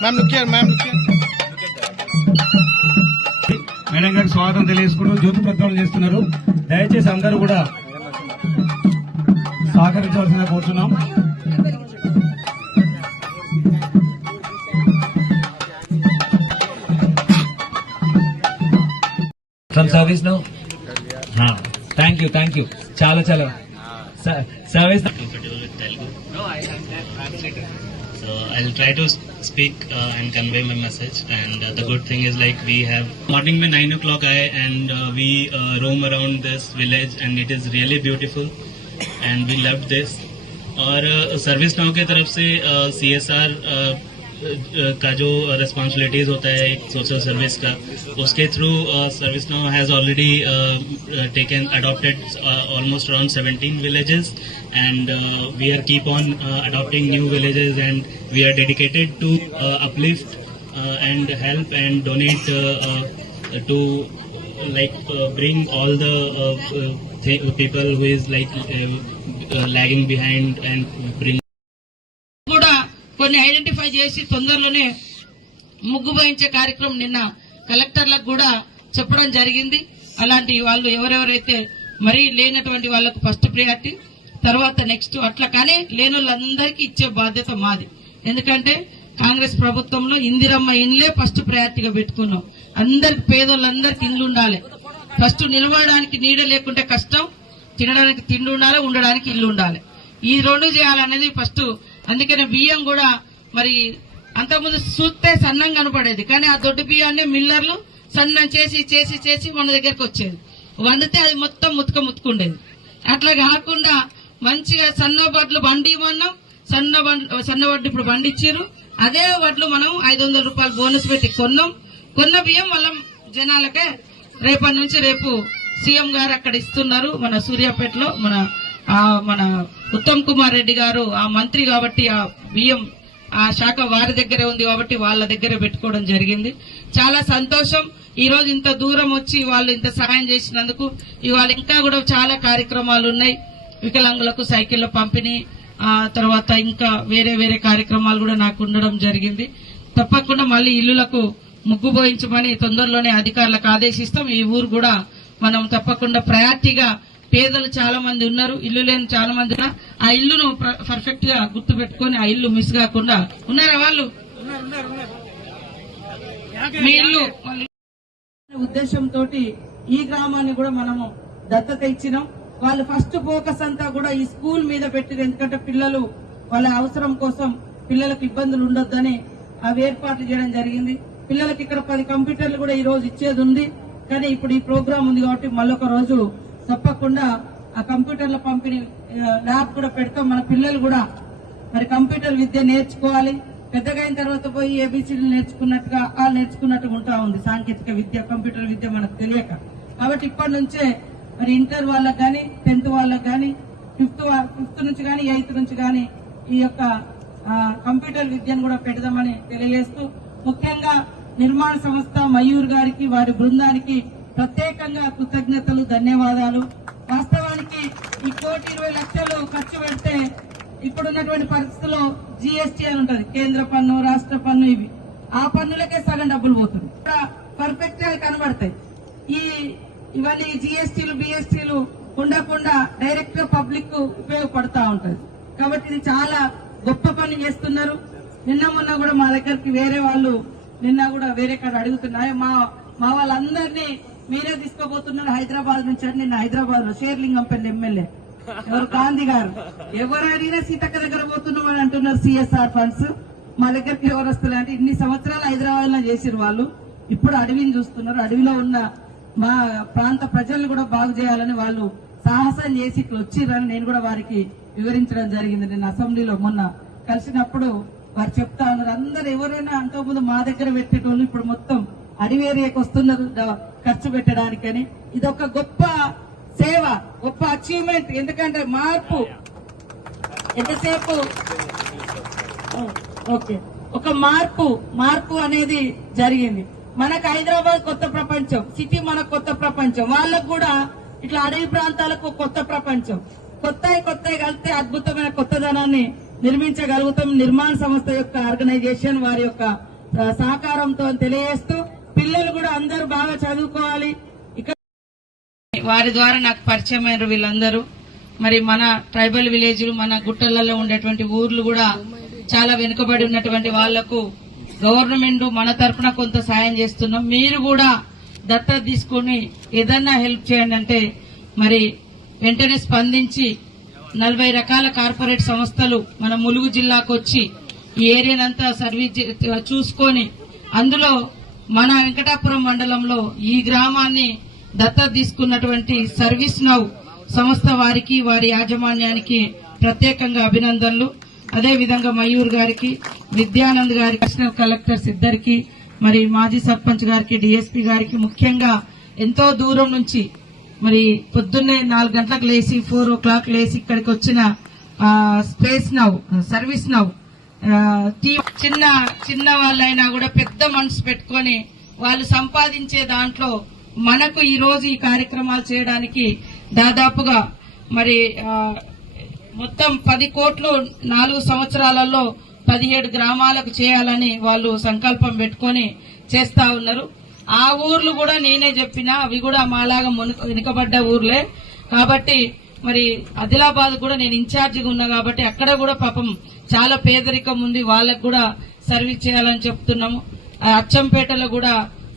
Ma'am look ma'am look madam గారికి స్వాగతం తెలియజేసుకుంటూ జ్యోతి ప్రజ్వలన చేస్తున్నారు. దయచేసి అందరూ కూడా సహకరించవలసిందిగా కోరుతున్నాం From service no thank you thank you చాలా చాలా service comfortable with Telugu. So I'll try to s- speak uh, and convey my message. And uh, the good thing is like we have morning में nine o'clock आए and uh, we uh, roam around this village and it is really beautiful and we loved this. और service now के तरफ से C S R का जो responsibilities होता है एक सोशल सर्विस का, उसके through service now has already taken adopted almost around seventeen villages and we are keep on adopting new villages and we are dedicated to uplift and help and donate to like bring all the people who is like lagging behind and bring survey చేసి తొందరలోనే ముగ్గు పోయించే కార్యక్రమం నిన్న కలెక్టర్లకు కూడా చెప్పడం జరిగింది. అలాంటి వాళ్ళు ఎవరెవరైతే మరీ లేనటువంటి వాళ్ళకు ఫస్ట్ ప్రియారిటీ తర్వాత నెక్స్ట్ అట్లా కానీ లేని వాళ్ళందరికీ ఇచ్చే బాధ్యత మాది. ఎందుకంటే కాంగ్రెస్ ప్రభుత్వంలో ఇందిరమ్మ ఇండ్లే ఫస్ట్ ప్రయారిటీగా పెట్టుకున్నాం. అందరికి పేదోళ్ళందరికి ఇండ్లు ఉండాలి. ఫస్ట్ నిలవడానికి నీడ లేకుంటే కష్టం. తినడానికి తిండి ఉండాలి ఉండడానికి ఇల్లు ఉండాలి. ఈ రెండు చేయాలనేది ఫస్ట్ అందుకనే బియ్యం కూడా మరి అంతకుముందు చూస్తే సన్నం కనపడేది. కానీ ఆ దొడ్డు బియ్యాన్ని మిల్లర్లు సన్నం చేసి చేసి చేసి మన దగ్గరకు వచ్చేది. వండితే అది మొత్తం ముతుక ముతుకుండేది అట్లా కాకుండా మంచిగా సన్న వడ్లు బండి ఇవ్వన్నాం సన్న సన్న వడ్లు ఇప్పుడు బండిచ్చారు అదే వడ్లు మనం ఐదు వందల రూపాయలు బోనస్ పెట్టి కొన్నాం. కొన్న బియ్యం మళ్ళీ జనాలకే రేపటి నుంచి రేపు సీఎం గారు అక్కడ ఇస్తున్నారు మన సూర్యాపేటలో. మన మన ఉత్తమ్ కుమార్ రెడ్డి గారు ఆ మంత్రి కాబట్టి ఆ బియ్యం ఆ శాఖ వారి దగ్గరే ఉంది కాబట్టి వాళ్ళ దగ్గరే పెట్టుకోవడం జరిగింది. చాలా సంతోషం. ఈ రోజు ఇంత దూరం వచ్చి వాళ్ళు ఇంత సహాయం చేసినందుకు ఇవాళ ఇంకా కూడా చాలా కార్యక్రమాలు ఉన్నాయి. వికలాంగులకు సైకిళ్ళ పంపిణీ ఆ తర్వాత ఇంకా వేరే వేరే కార్యక్రమాలు కూడా నాకు ఉండడం జరిగింది. తప్పకుండా మళ్ళీ ఇల్లులకు ముగ్గు పోయించమని తొందరలోనే అధికారులకు ఆదేశిస్తాం. ఈ ఊరు కూడా మనం తప్పకుండా ప్రయారిటీగా పేదలు చాలా మంది ఉన్నారు ఇల్లు లేని చాలా మంది ఉన్నారు. ఆ ఇల్లును పర్ఫెక్ట్గా గుర్తు పెట్టుకుని ఆ ఇల్లు మిస్ కాకుండా ఉన్నారా వాళ్ళు? మీ ఇల్లు ఉద్దేశంతో ఈ గ్రామాన్ని కూడా మనము దత్తత ఇచ్చినాం. వాళ్ళు ఫస్ట్ ఫోకస్ అంతా కూడా ఈ స్కూల్ మీద పెట్టిరు ఎందుకంటే పిల్లలు వాళ్ళ అవసరం కోసం పిల్లలకు ఇబ్బందులు ఉండొద్దని అవి ఏర్పాట్లు చేయడం జరిగింది. పిల్లలకి ఇక్కడ పది కంప్యూటర్లు కూడా ఈ రోజు ఇచ్చేది ఉంది. కానీ ఇప్పుడు ఈ ప్రోగ్రామ్ ఉంది కాబట్టి మళ్ళొక రోజు తప్పకుండా ఆ కంప్యూటర్ల పంపిణీ ల్యాబ్ కూడా పెడతాం. మన పిల్లలు కూడా మరి కంప్యూటర్ విద్య నేర్చుకోవాలి. పెద్దగా అయిన తర్వాత పోయి ఏబీసీలు నేర్చుకున్నట్టుగా ఆ నేర్చుకున్నట్టుగా ఉంటా ఉంది. సాంకేతిక విద్య కంప్యూటర్ విద్య మనకు తెలియక. కాబట్టి ఇప్పటి నుంచే మరి ఇంటర్ వాళ్ళకి కానీ టెన్త్ వాళ్ళకి కానీ ఫిఫ్త్ ఫిఫ్త్ నుంచి కానీ ఎయిత్ నుంచి కానీ ఈ యొక్క కంప్యూటర్ విద్యను కూడా పెడదామని తెలియజేస్తూ ముఖ్యంగా నిర్మాణ సంస్థ మయూర్ గారికి వారి బృందానికి ప్రత్యేకంగా కృతజ్ఞతలు ధన్యవాదాలు. వాస్తవానికి ఈ కోటి ఇరవై లక్షలు ఖర్చు పెడితే ఇప్పుడున్నటువంటి పరిస్థితుల్లో జీఎస్టీ అని ఉంటుంది. కేంద్ర పన్ను రాష్ట్ర పన్ను ఇవి. ఆ పన్నులకే సగం డబ్బులు పోతుంది. పర్ఫెక్ట్గా కనబడతాయి. ఈ ఇవన్నీ జీఎస్టీలు బిఎస్టీలు ఉండకుండా డైరెక్ట్గా పబ్లిక్ ఉపయోగపడతా ఉంటది. కాబట్టి ఇది చాలా గొప్ప పని చేస్తున్నారు. నిన్న మొన్న కూడా మా దగ్గరికి వేరే వాళ్ళు నిన్న కూడా వేరే కాడ అడుగుతున్నారు. మా మా వాళ్ళందరినీ మీరే తీసుకోబోతున్నారు హైదరాబాద్ నుంచి అని నిన్న హైదరాబాద్లో షేర్లింగంపల్లి ఎమ్మెల్యే. ఎవరు? గాంధీ గారు. ఎవరు అడిగినా సీతక్క దగ్గర పోతున్నాం అని అంటున్నారు సిఎస్ఆర్ ఫండ్స్. మా దగ్గరికి ఎవరు వస్తున్నారు అంటే ఇన్ని సంవత్సరాలు హైదరాబాద్లో చేసిన వాళ్ళు. ఇప్పుడు అడవిని చూస్తున్నారు. అడవిలో ఉన్న మా ప్రాంత ప్రజలను కూడా బాగు చేయాలని వాళ్ళు సాహసం చేసి ఇట్లా వచ్చిర్రని నేను కూడా వారికి వివరించడం జరిగింది. నేను అసెంబ్లీలో మొన్న కలిసినప్పుడు వారు చెప్తా ఉన్నారు. అందరు ఎవరైనా అంతకుముందు మా దగ్గర పెట్టేటోళ్ళు ఇప్పుడు మొత్తం అడవి ఏరియాకి వస్తున్నారు. ఖర్చు పెట్టడానికని. ఇది ఒక గొప్ప సేవ గొప్ప అచీవ్మెంట్ ఎందుకంటే మార్పు. ఎంతసేపు? ఓకే. ఒక మార్పు మార్పు అనేది జరిగింది. మనకు హైదరాబాద్ కొత్త ప్రపంచం సిటీ మన కొత్త ప్రపంచం. వాళ్ళకు కూడా ఇట్లా అడవి ప్రాంతాలకు కొత్త ప్రపంచం. కొత్త కొత్త కలిస్తే అద్భుతమైన కొత్తదనాన్ని నిర్మించగలుగుతాం. నిర్మాణ సంస్థ యొక్క ఆర్గనైజేషన్ వారి యొక్క సహకారంతో తెలియజేస్తూ పిల్లలు కూడా అందరూ బాగా చదువుకోవాలి. ఇక్కడ వారి ద్వారా నాకు పరిచయమైన వీళ్ళందరూ. మరి మన ట్రైబల్ విలేజ్లు మన గుట్టలలో ఉండేటువంటి ఊర్లు కూడా చాలా వెనుకబడి ఉన్నటువంటి వాళ్ళకు గవర్నమెంట్ మన తరపున కొంత సాయం చేస్తున్నాం. మీరు కూడా దత్త తీసుకుని ఏదన్నా హెల్ప్ చేయండి అంటే మరి వెంటనే స్పందించి నలభై రకాల కార్పొరేట్ సంస్థలు మన ములుగు జిల్లాకు వచ్చి ఈ ఏరియానంతా సర్వీస్ చూసుకొని అందులో మన వెంకటాపురం మండలంలో ఈ గ్రామాన్ని దత్తత తీసుకున్నటువంటి సర్వీస్ నౌ సంస్థ వారికి వారి యాజమాన్యానికి ప్రత్యేకంగా అభినందనలు. అదేవిధంగా మయూర్ గారికి విద్యానంద్ గారికి కృష్ణ కలెక్టర్స్ ఇద్దరికి మరి మాజీ సర్పంచ్ గారికి డిఎస్పీ గారికి ముఖ్యంగా ఎంతో దూరం నుంచి మరి పొద్దున్నే నాలుగు గంటలకు లేచి ఫోర్ ఓ క్లాక్ లేచి ఇక్కడికి వచ్చిన స్పేస్ నౌ సర్వీస్ నౌ చిన్న చిన్న వాళ్ళైనా కూడా పెద్ద మనసు పెట్టుకొని వాళ్ళు సంపాదించే దాంట్లో మనకు ఈ రోజు ఈ కార్యక్రమాలు చేయడానికి దాదాపుగా మరి మొత్తం పది కోట్లు నాలుగు సంవత్సరాలలో పదిహేడు గ్రామాలకు చేయాలని వాళ్ళు సంకల్పం పెట్టుకొని చేస్తా ఉన్నారు. ఆ ఊర్లు కూడా నేనే చెప్పిన అవి కూడా మాలాగా వెనుకబడ్డ ఊర్లే. కాబట్టి మరి ఆదిలాబాద్ కూడా నేను ఇన్ఛార్జిగా ఉన్నా కాబట్టి అక్కడ కూడా పాపం చాలా పేదరికం ఉంది. వాళ్ళకు కూడా సర్వీస్ చేయాలని చెప్తున్నాము. ఆ అచ్చంపేటలో కూడా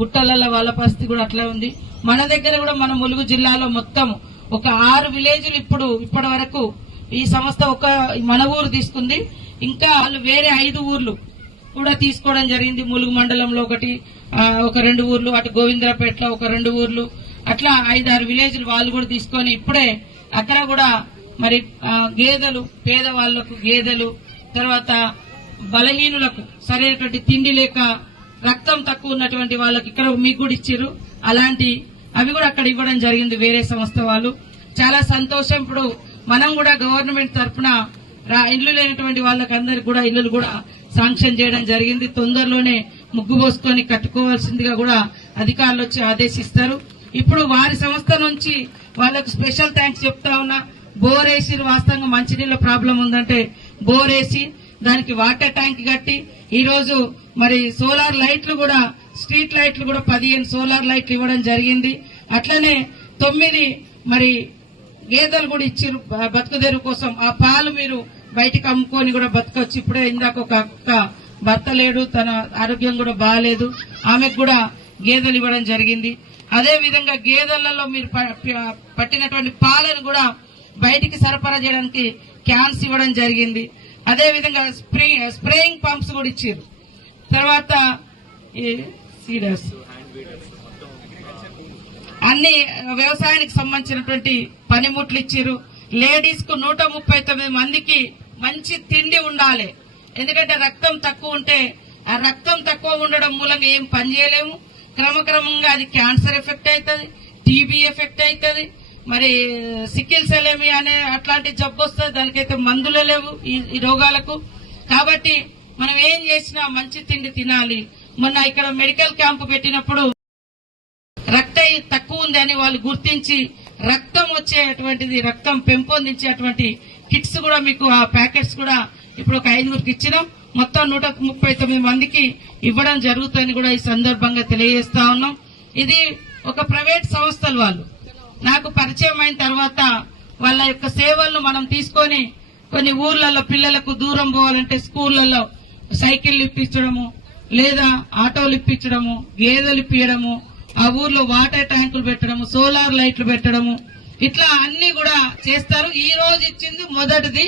గుట్టలలో వాళ్ళ పరిస్థితి కూడా అట్లా ఉంది. మన దగ్గర కూడా మన ములుగు జిల్లాలో మొత్తం ఒక ఆరు విలేజ్లు ఇప్పుడు ఇప్పటి వరకు ఈ సంస్థ ఒక మన ఊరు తీసుకుంది. ఇంకా వాళ్ళు వేరే ఐదు ఊర్లు కూడా తీసుకోవడం జరిగింది. ములుగు మండలంలో ఒకటి ఒక రెండు ఊర్లు అటు గోవిందరాపేటలో ఒక రెండు ఊర్లు అట్లా ఐదారు విలేజ్లు వాళ్ళు కూడా తీసుకొని ఇప్పుడే అక్కడ కూడా మరి గేదెలు పేదవాళ్ళకు గేదెలు తర్వాత బలహీనులకు సరైనటువంటి తిండి లేక రక్తం తక్కువ ఉన్నటువంటి వాళ్ళకి ఇక్కడ మీకు కూడా ఇచ్చారు అలాంటి అవి కూడా అక్కడ ఇవ్వడం జరిగింది వేరే సంస్థ వాళ్ళు. చాలా సంతోషం ఇప్పుడు మనం కూడా గవర్నమెంట్ తరఫున ఇల్లు లేనటువంటి వాళ్ళకందరికి కూడా ఇల్లులు కూడా శాంక్షన్ చేయడం జరిగింది. తొందరలోనే ముగ్గు పోసుకొని కట్టుకోవాల్సిందిగా కూడా అధికారులు వచ్చి ఆదేశిస్తారు. ఇప్పుడు వారి సంస్థ నుంచి వాళ్ళకు స్పెషల్ థ్యాంక్స్ చెప్తా ఉన్నా. బోర్ వేసి వాస్తవంగా మంచినీళ్ళ ప్రాబ్లం ఉందంటే బోర్ వేసి దానికి వాటర్ ట్యాంక్ కట్టి ఈరోజు మరి సోలార్ లైట్లు కూడా స్ట్రీట్ లైట్లు కూడా పదిహేను సోలార్ లైట్లు ఇవ్వడం జరిగింది. అట్లనే తొమ్మిది మరి గేదెలు కూడా ఇచ్చిర్రు బతుకుదేరు కోసం ఆ పాలు మీరు బయటికి అమ్ముకొని కూడా బతకొచ్చు. ఇప్పుడే ఇందాక ఒక అక్క భర్త లేడు తన ఆరోగ్యం కూడా బాగాలేదు ఆమెకు కూడా గేదెలు ఇవ్వడం జరిగింది. అదే విధంగా గేదెలలో మీరు ప- పట్టినటువంటి పాలను కూడా బయటికి సరఫరా చేయడానికి క్యాన్స్ ఇవ్వడం జరిగింది. అదే విధంగా స్ప్రే స్ప్రేయింగ్ పంప్స్ కూడా ఇచ్చారు. తర్వాత ఈ సీడర్స్. అన్ని వ్యవసాయానికి సంబంధించినటువంటి పనిముట్లు ఇచ్చారు. లేడీస్కు నూట ముప్పై తొమ్మిది మందికి మంచి తిండి ఉండాలి. ఎందుకంటే రక్తం తక్కువ ఉంటే ఆ రక్తం తక్కువ ఉండడం మూలంగా ఏం పని చేయలేము. క్రమక్రమంగా అది క్యాన్సర్ ఎఫెక్ట్ అవుతుంది టీబీ ఎఫెక్ట్ అవుతుంది. మరి సిక్కిల్ సెలేమి అనే అట్లాంటి జబ్బు వస్తుంది దానికైతే మందులు లేవు ఈ ఈ రోగాలకు. కాబట్టి మనం ఏం చేసినా మంచి తిండి తినాలి. మొన్న ఇక్కడ మెడికల్ క్యాంప్ పెట్టినప్పుడు రక్త తక్కువ ఉంది అని వాళ్ళు గుర్తించి రక్తం వచ్చేటువంటిది రక్తం పెంపొందించేటువంటి కిట్స్ కూడా మీకు ఆ ప్యాకెట్స్ కూడా ఇప్పుడు ఒక ఐదుగురికి ఇచ్చినాం. మొత్తం నూట ముప్పై తొమ్మిది మందికి ఇవ్వడం జరుగుతుందని కూడా ఈ సందర్భంగా తెలియజేస్తా ఉన్నాం. ఇది ఒక ప్రైవేట్ సంస్థలు వాళ్ళు. నాకు పరిచయం అయిన తర్వాత వాళ్ళ యొక్క సేవలను మనం తీసుకొని కొన్ని ఊర్లలో పిల్లలకు దూరం పోవాలంటే స్కూళ్ళలో సైకిల్ ఇప్పించడము లేదా ఆటోలు ఇప్పించడము గేదెలు ఇప్పించడము ఆ ఊర్లో వాటర్ ట్యాంకులు పెట్టడము సోలార్ లైట్లు పెట్టడము ఇట్లా అన్ని కూడా చేస్తారు. ఈ రోజు ఇచ్చింది మొదటిది.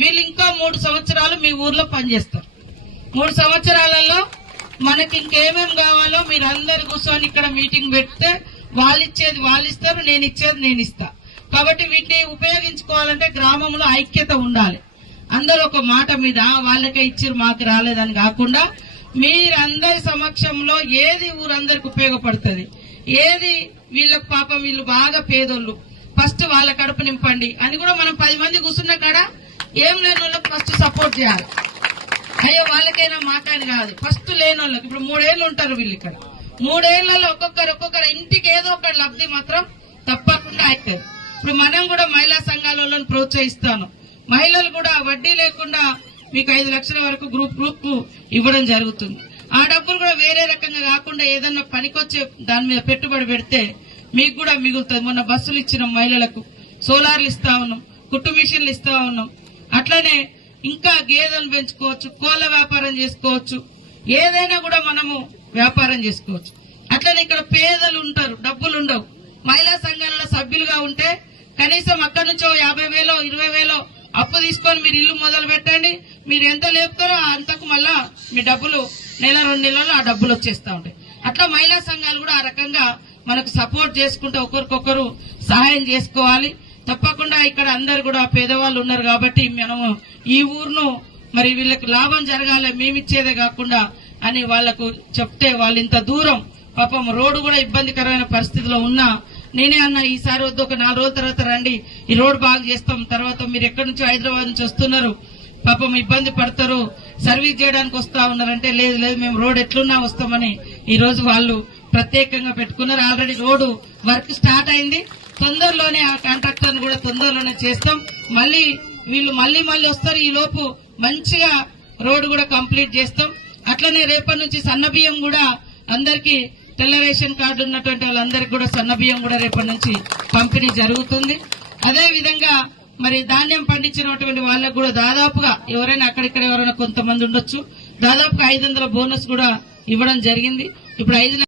వీళ్ళు ఇంకా మూడు సంవత్సరాలు మీ ఊర్లో పనిచేస్తారు. మూడు సంవత్సరాలలో మనకి ఇంకేమేం కావాలో మీరు అందరు కూర్చొని ఇక్కడ మీటింగ్ పెడితే వాళ్ళు ఇచ్చేది వాళ్ళు ఇస్తారు నేను ఇచ్చేది నేను ఇస్తా కాబట్టి వీటిని ఉపయోగించుకోవాలంటే గ్రామంలో ఐక్యత ఉండాలి. అందరూ ఒక మాట మీద వాళ్ళకే ఇచ్చారు మాకు రాలేదని కాకుండా మీరందరి సమక్షంలో ఏది ఊరందరికి ఉపయోగపడుతుంది? ఏది వీళ్ళకి పాపం వీళ్ళు బాగా పేదోళ్ళు? ఫస్ట్ వాళ్ళ కడుపు నింపండి అని కూడా మనం పది మంది కూర్చున్న కాడ ఏం లేని వాళ్ళకి ఫస్ట్ సపోర్ట్ చేయాలి. అయ్యో వాళ్ళకైనా మాట్లాడి కాదు. ఫస్ట్ లేని వాళ్ళకి ఇప్పుడు మూడేళ్ళు ఉంటారు వీళ్ళు ఇక్కడ. మూడేళ్ళలో ఒక్కొక్కరు ఒక్కొక్కరు ఇంటికి ఏదో ఒక లబ్ధి మాత్రం తప్పకుండా అవుతుంది ఇప్పుడు మనం కూడా మహిళా సంఘాలలో ప్రోత్సహిస్తాను. మహిళలు కూడా వడ్డీ లేకుండా మీకు ఐదు లక్షల వరకు గ్రూప్ గ్రూప్ ఇవ్వడం జరుగుతుంది. ఆ డబ్బులు కూడా వేరే రకంగా కాకుండా ఏదన్నా పనికొచ్చే దాని మీద పెట్టుబడి పెడితే మీకు కూడా మిగులుతుంది. మొన్న బస్సులు ఇచ్చినాం మహిళలకు సోలార్లు ఇస్తా ఉన్నాం కుట్టు మిషన్లు ఇస్తా ఉన్నాం. అట్లనే ఇంకా గేదెలు పెంచుకోవచ్చు కోళ్ళ వ్యాపారం చేసుకోవచ్చు ఏదైనా కూడా మనము వ్యాపారం చేసుకోవచ్చు. అట్లనే ఇక్కడ పేదలు ఉంటారు డబ్బులు ఉండవు. మహిళా సంఘాలలో సభ్యులుగా ఉంటే కనీసం అక్కడి నుంచో యాభై వేలో ఇరవై వేలో అప్పు తీసుకొని మీరు ఇల్లు మొదలు పెట్టండి. మీరు ఎంత లేపుతారో అంతకు మళ్ళా మీ డబ్బులు నెల రెండు నెలల్లో ఆ డబ్బులు వచ్చేస్తా ఉంటాయి. అట్లా మహిళా సంఘాలు కూడా ఆ రకంగా మనకు సపోర్ట్ చేసుకుంటే ఒకరికొకరు సహాయం చేసుకోవాలి. తప్పకుండా ఇక్కడ అందరు కూడా పేదవాళ్ళు ఉన్నారు కాబట్టి మనము ఈ ఊరును మరి వీళ్ళకి లాభం జరగాలి మేమిచ్చేదే కాకుండా అని వాళ్ళకు చెప్తే వాళ్ళు ఇంత దూరం. పాపం రోడ్డు కూడా ఇబ్బందికరమైన పరిస్థితిలో ఉన్నా నేనే అన్న ఈసారి వద్దు ఒక నాలుగు రోజుల తర్వాత రండి ఈ రోడ్ బాగా చేస్తాం తర్వాత మీరు ఎక్కడి నుంచో హైదరాబాద్ నుంచి వస్తున్నారు పాపం ఇబ్బంది పడతారు సర్వీస్ చేయడానికి వస్తా ఉన్నారంటే లేదు లేదు మేము రోడ్ ఎట్లున్నా వస్తామని ఈ రోజు వాళ్ళు ప్రత్యేకంగా పెట్టుకున్నారు. ఆల్రెడీ రోడ్డు వర్క్ స్టార్ట్ అయింది. తొందరలోనే ఆ కాంట్రాక్టర్ కూడా తొందరలోనే చేస్తాం. మళ్ళీ వీళ్ళు మళ్ళీ మళ్ళీ వస్తారు ఈ లోపు మంచిగా రోడ్డు కూడా కంప్లీట్ చేస్తాం. అట్లనే రేపటి నుంచి సన్న బియ్యం కూడా అందరికి తెల్ల రేషన్ కార్డు ఉన్నటువంటి వాళ్ళందరికీ కూడా సన్న బియ్యం కూడా రేపటి నుంచి పంపిణీ జరుగుతుంది. అదే విధంగా మరి ధాన్యం పండించినటువంటి వాళ్ళకు కూడా దాదాపుగా ఎవరైనా అక్కడిక్కడ ఎవరైనా కొంతమంది ఉండొచ్చు. దాదాపుగా ఐదు బోనస్ కూడా ఇవ్వడం జరిగింది. ఇప్పుడు ఐదు